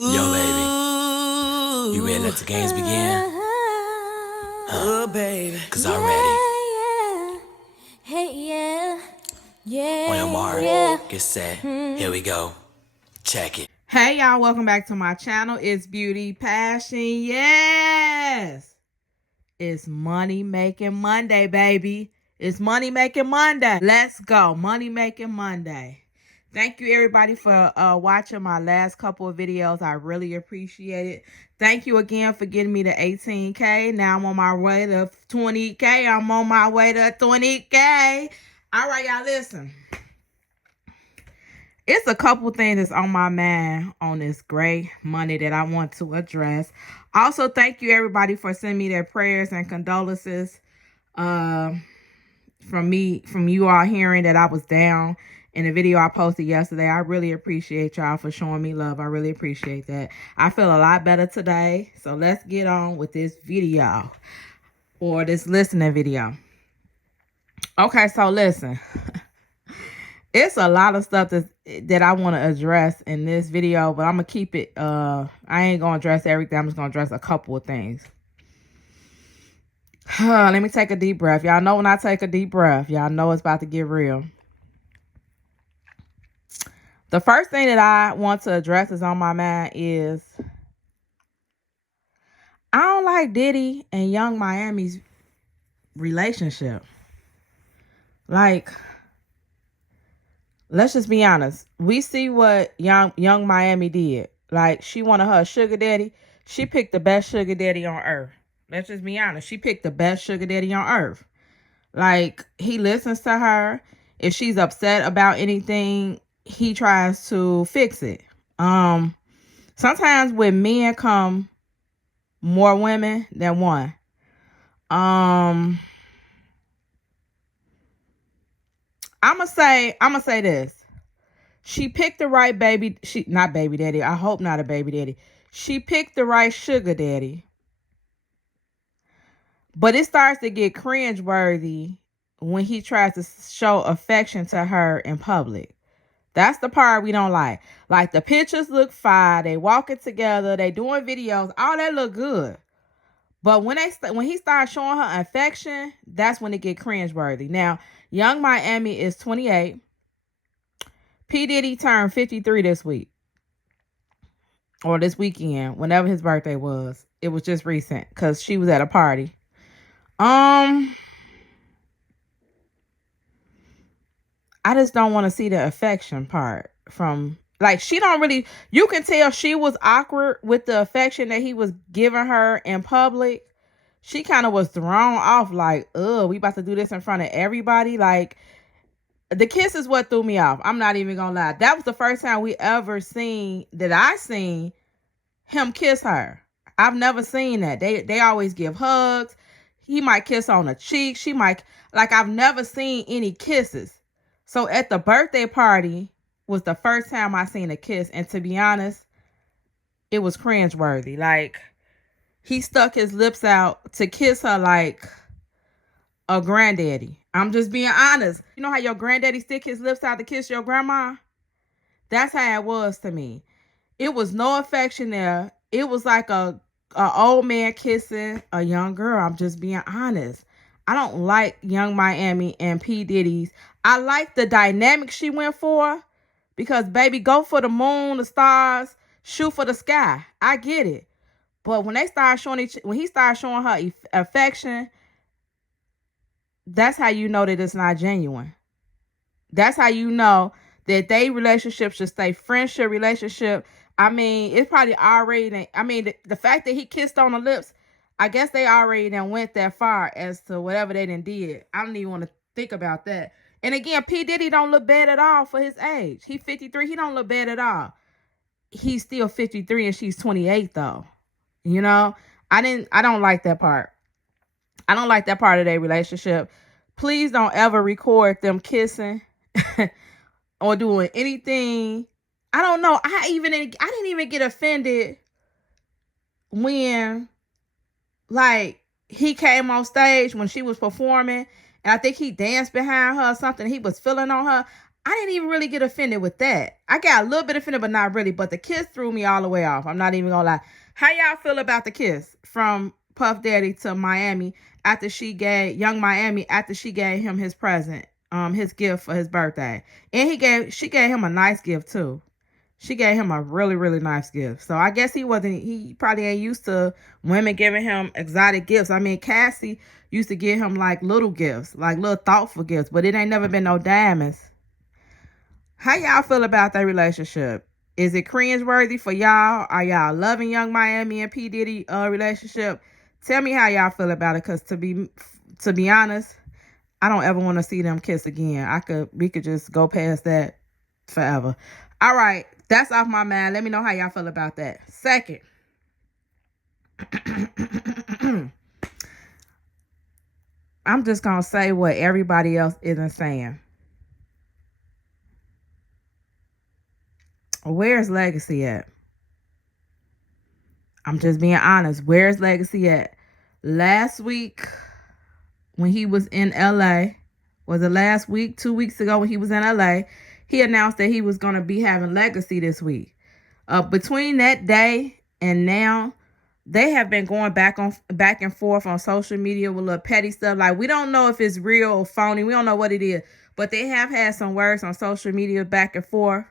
Yo, baby, you ready to let the games begin? Baby. Cause I'm ready. On your mark, get set, here we go. Check it. Hey, y'all, welcome back to my channel. It's Beauty Passion. Yes, it's Money Making Monday, baby. It's Money Making Monday. Let's go. Money Making Monday. Thank you, everybody, for watching my last couple of videos. I really appreciate it. Thank you again for getting me to 18K. Now I'm on my way to 20K. I'm on my way to 20K. All right, y'all, listen. It's a couple things that's on my mind on this great Monday that I want to address. Also, thank you, everybody, for sending me their prayers and condolences from you all hearing that I was down in the video I posted yesterday. I really appreciate y'all for showing me love. I really appreciate that. I feel a lot better today. So let's get on with this video or this listening video. Okay, so listen. It's a lot of stuff that I want to address in this video, but I'm going to keep it. I ain't going to address everything. I'm just going to address a couple of things. Let me take a deep breath. Y'all know when I take a deep breath, y'all know it's about to get real. The first thing that I want to address is on my mind is I don't like Diddy and Young Miami's relationship. Like, let's just be honest. We see what Young Miami did. Like, she wanted her a sugar daddy. She picked the best sugar daddy on earth. Let's just be honest. She picked the best sugar daddy on earth. Like, he listens to her. If she's upset about anything, he tries to fix it. Sometimes with men come more women than one. I'ma say this. She picked the right not baby daddy. I hope not a baby daddy. She picked the right sugar daddy. But it starts to get cringeworthy when he tries to show affection to her in public. That's the part we don't like. Like, the pictures look fine. They walking together. They doing videos. All that look good. But when he starts showing her affection, that's when it get cringeworthy. Now, Young Miami is 28. P. Diddy turned 53 this week. Or this weekend, whenever his birthday was. It was just recent because she was at a party. I just don't want to see the affection part from, like, she don't really, you can tell she was awkward with the affection that he was giving her in public. She kind of was thrown off, like, we about to do this in front of everybody. Like, the kiss is what threw me off. I'm not even gonna lie. That was the first time we ever seen him kiss her. I've never seen that. They always give hugs. He might kiss on the cheek. She might, like, I've never seen any kisses. So at the birthday party was the first time I seen a kiss. And to be honest, it was cringeworthy. Like, he stuck his lips out to kiss her like a granddaddy. I'm just being honest. You know how your granddaddy stick his lips out to kiss your grandma? That's how it was to me. It was no affection there. It was like a old man kissing a young girl. I'm just being honest. I don't like Young Miami and P. Diddy's. I like the dynamic she went for because, baby, go for the moon, the stars, shoot for the sky. I get it. But when he started showing her affection, that's how you know that it's not genuine. That's how you know that they relationship should stay friendship relationship. I mean, it's probably already, the fact that he kissed on the lips, I guess they already done went that far as to whatever they done did. I don't even want to think about that. And again, P. Diddy don't look bad at all for his age. He 53. He don't look bad at all. He's still 53 and she's 28 though. You know, I don't like that part. I don't like that part of their relationship. Please don't ever record them kissing or doing anything. I don't know. I didn't even get offended when, like, he came on stage when she was performing, and I think he danced behind her or something. He was feeling on her. I didn't even really get offended with that. I got a little bit offended, but not really. But the kiss threw me all the way off. I'm not even gonna lie. How y'all feel about the kiss from Puff Daddy to Miami after she gave Young Miami after she gave him his present, his gift for his birthday, and she gave him a nice gift too. She gave him a really, really nice gift. So I guess he probably ain't used to women giving him exotic gifts. I mean, Cassie used to give him like little gifts, like little thoughtful gifts, but it ain't never been no diamonds. How y'all feel about that relationship? Is it cringeworthy for y'all? Are y'all loving Young Miami and P. Diddy relationship? Tell me how y'all feel about it, because to be honest, I don't ever want to see them kiss again. We could just go past that forever. All right, that's off my mind. Let me know how y'all feel about that. Second, I'm just gonna say what everybody else isn't saying. Where's Legacy at? I'm just being honest. Where's Legacy at? Last week, when he was in LA, was it last week? 2 weeks ago when he was in LA, he announced that he was going to be having Legacy this week. Between that day and now, they have been going back and forth on social media with little petty stuff. Like, we don't know if it's real or phony. We don't know what it is. But they have had some words on social media back and forth.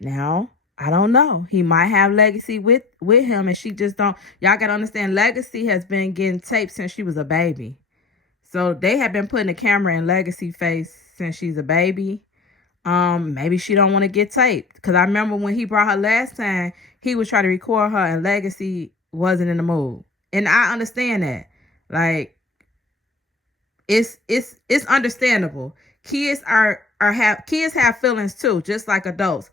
Now, I don't know. He might have Legacy with him, and she just don't. Y'all got to understand, Legacy has been getting taped since she was a baby. So they have been putting a camera in Legacy's face since she's a baby. Maybe she don't want to get taped. Because I remember when he brought her last time, he was trying to record her, and Legacy wasn't in the mood. And I understand that. Like, it's understandable. Kids have feelings too, just like adults.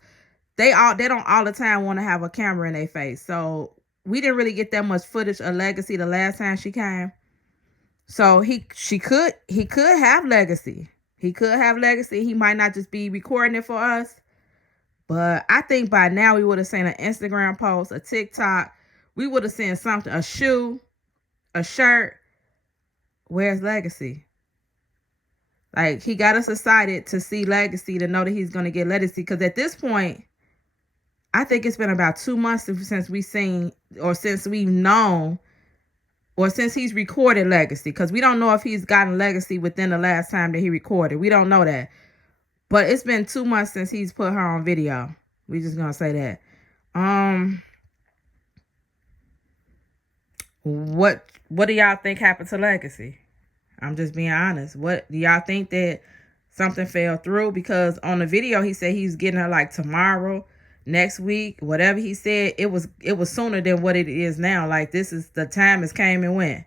They don't all the time want to have a camera in their face. So we didn't really get that much footage of Legacy the last time she came. So he could have Legacy. He could have Legacy. He might not just be recording it for us. But I think by now we would have seen an Instagram post, a TikTok. We would have seen something, a shoe, a shirt. Where's Legacy? Like, he got us excited to see Legacy, to know that he's going to get Legacy. Because at this point, I think it's been about 2 months since we've seen, or since we've known, or since he's recorded Legacy. Because we don't know if he's gotten Legacy within the last time that he recorded. We don't know that. But it's been 2 months since he's put her on video. We just going to say that. What do y'all think happened to Legacy? I'm just being honest. What do y'all think, that something fell through? Because on the video, he said he's getting her like tomorrow, next week, whatever he said. It was sooner than what it is now. Like, this is the time has came and went.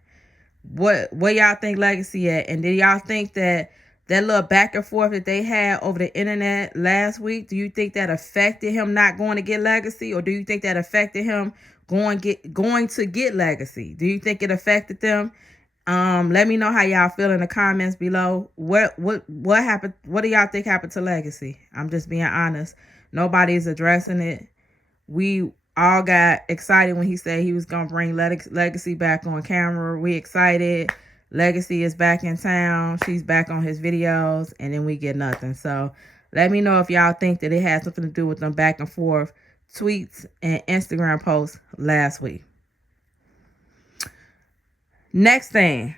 What y'all think Legacy at? And did y'all think that little back and forth that they had over the internet last week, do you think that affected him not going to get Legacy? Or do you think that affected him going to get Legacy? Do you think it affected them? Let me know how y'all feel in the comments below. What happened? What do y'all think happened to Legacy? I'm just being honest. Nobody's addressing it. We all got excited when he said he was going to bring Legacy back on camera. We excited. Legacy is back in town. She's back on his videos, and then we get nothing. So let me know if y'all think that it had something to do with them back and forth tweets and Instagram posts last week. Next thing.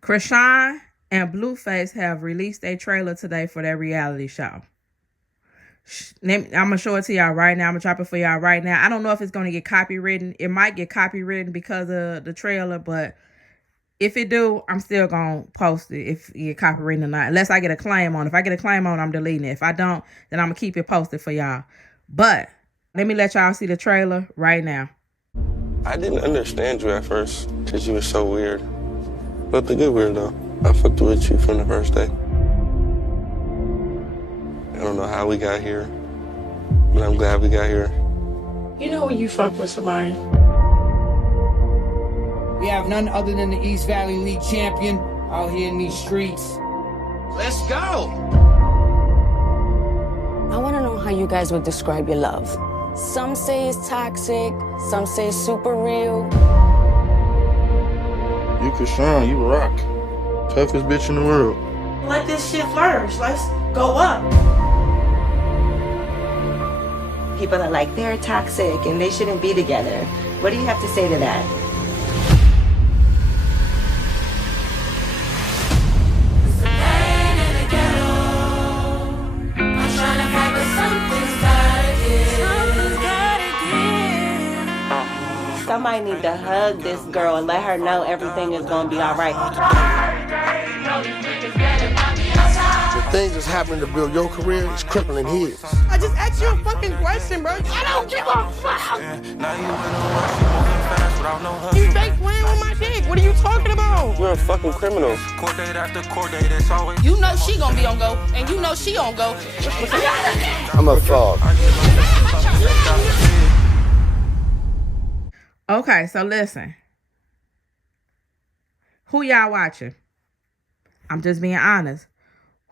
CHRISEAN and BLUEFASE have released a trailer today for their reality show. I'm going to show it to y'all right now. I'm going to drop it for y'all right now. I don't know if it's going to get copywritten. It might get copywritten because of the trailer, but if it do, I'm still going to post it if it get copywritten or not, unless I get a claim on it. If I get a claim on it, I'm deleting it. If I don't, then I'm going to keep it posted for y'all. But let me let y'all see the trailer right now. I didn't understand you at first because you were so weird. But the good weird, though. I fucked with you from the first day. I don't know how we got here, but I'm glad we got here. You know when you fuck with somebody. We have none other than the East Valley League champion out here in these streets. Let's go! I want to know how you guys would describe your love. Some say it's toxic, some say it's super real. You CHRISEAN, you rock. Toughest bitch in the world. Let this shit flourish. Let's go up. People are like, they're toxic and they shouldn't be together. What do you have to say to that? Somebody need to hug this girl and let her know everything is gonna be all right. The thing that's happening to build your career is crippling his. I just asked you a fucking question, bro. I don't give a fuck. You fake playing with my dick. What are you talking about? You're a fucking criminal. You know she gonna be on go, and you know she on go. I'm a fraud. Okay, so listen. Who y'all watching? I'm just being honest.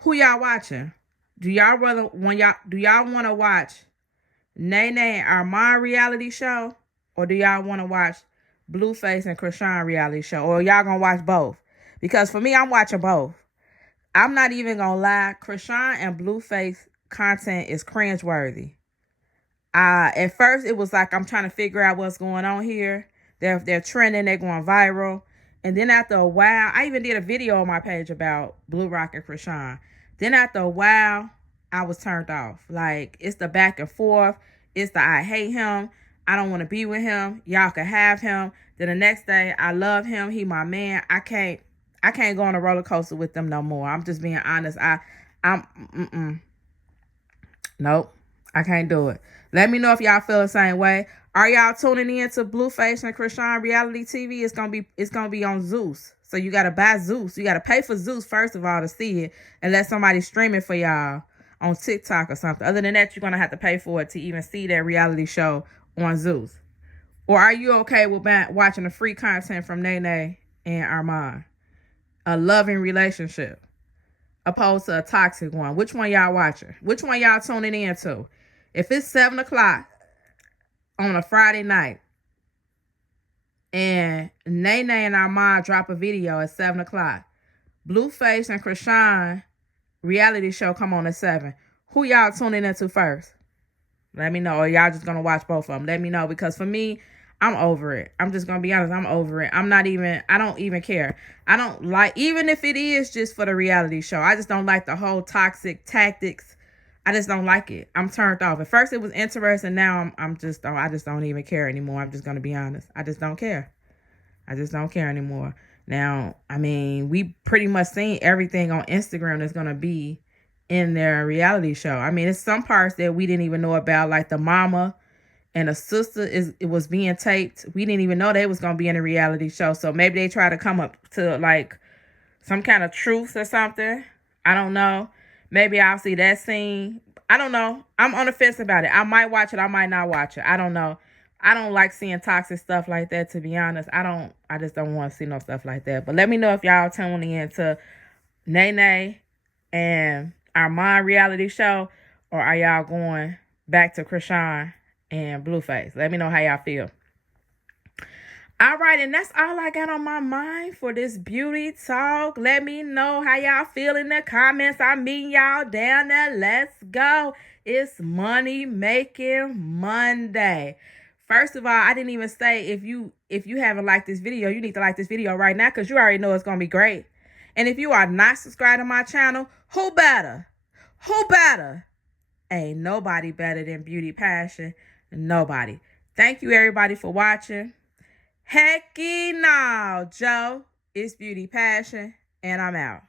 Who y'all watching? Do y'all want to watch NITE and ARMON reality show? Or do y'all want to watch BLUEFASE and CHRISEAN reality show? Or y'all gonna watch both? Because for me, I'm watching both. I'm not even gonna lie. CHRISEAN and BLUEFASE content is cringeworthy. At first, it was like I'm trying to figure out what's going on here. They're trending. They're going viral. And then after a while, I even did a video on my page about Blue Rock and CHRISEAN. Then after a while, I was turned off. Like, it's the back and forth. It's the I hate him. I don't want to be with him. Y'all can have him. Then the next day, I love him. He my man. I can't go on a roller coaster with them no more. I'm just being honest. Nope. I can't do it. Let me know if y'all feel the same way. Are y'all tuning in to BLUEFASE and CHRISEAN reality TV? It's gonna be on Zeus. So you gotta buy Zeus. You gotta pay for Zeus first of all to see it, and let somebody stream it for y'all on TikTok or something. Other than that, you're gonna have to pay for it to even see that reality show on Zeus. Or are you okay with watching the free content from NITE and ARMON? A loving relationship opposed to a toxic one. Which one y'all watching? Which one y'all tuning in to? If it's 7 o'clock on a Friday night and NITE and ARMON drop a video at 7 o'clock, BLUEFASE and CHRISEAN reality show come on at 7. Who y'all tuning into first? Let me know. Or y'all just gonna watch both of them? Let me know, because for me, I'm over it. I'm just gonna be honest. I'm over it. I don't even care. I don't like, even if it is just for the reality show, I just don't like the whole toxic tactics. I just don't like it. I'm turned off. At first it was interesting. Now I just don't even care anymore. I'm just gonna be honest. I just don't care. I just don't care anymore. Now, I mean, we pretty much seen everything on Instagram that's gonna be in their reality show. I mean, it's some parts that we didn't even know about, like the mama and the sister it was being taped. We didn't even know they was gonna be in a reality show. So maybe they try to come up to like some kind of truth or something. I don't know. Maybe I'll see that scene. I don't know. I'm on the fence about it. I might watch it. I might not watch it. I don't know. I don't like seeing toxic stuff like that, to be honest. I just don't want to see no stuff like that. But let me know if y'all tuning in to NITE and ARMON reality show, or are y'all going back to CHRISEAN and BLUEFASE? Let me know how y'all feel. All right, and that's all I got on my mind for this beauty talk. Let me know how y'all feel in the comments. I'm meeting y'all down there. Let's go. It's Money Making Monday. First of all, I didn't even say if you haven't liked this video, you need to like this video right now, because you already know it's going to be great. And if you are not subscribed to my channel, who better? Who better? Ain't nobody better than Beauty Passion. Nobody. Thank you, everybody, for watching. Hecky no, Joe. It's Beauty Passion, and I'm out.